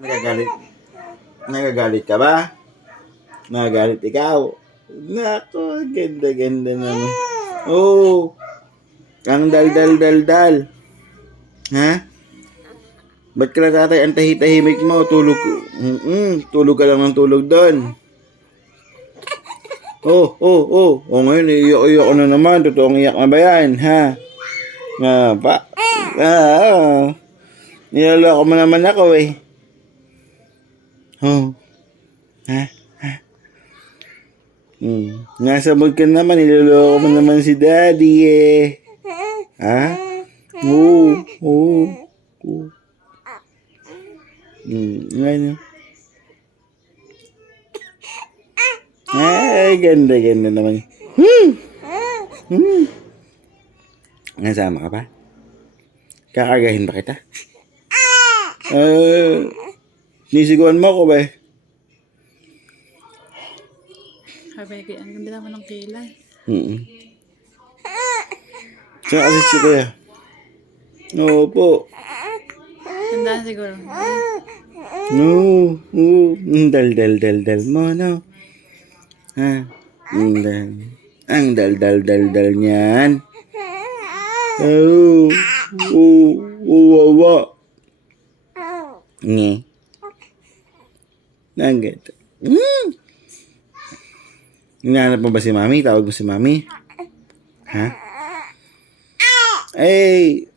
Nagagalit. Nagagalit ka ba? Nagagalit ikaw? Nako, ganda-ganda naman. Oh, ang dal-dal-dal-dal. Ha? Ba't ka na tatay ang tahimik mo? Tulog. Tulog ka lang ng tulog doon. Oh, ngayon, iyak-iyak ko na naman. Totoong iyak na ba yan, ha? Niloloko mo naman ako, eh. Oh, ha? Nasa mood ka naman, niloloko mo naman si daddy, eh. Ha? Oo. Ngayon. Ay, ganda naman. Nasama ka pa? Kakagahin ba kita? Nisiguan mo ako ba eh? Sabi, ang ganda naman ng kilay. Saan kasi si kuya? Opo. Tandaan siguro. No. Dal mo, no? Ha? Ang dal niyan. Wawa. Nge. Nanggat. Hinahanap mo ba si mami? Tawag mo si mami? Ha? Hey!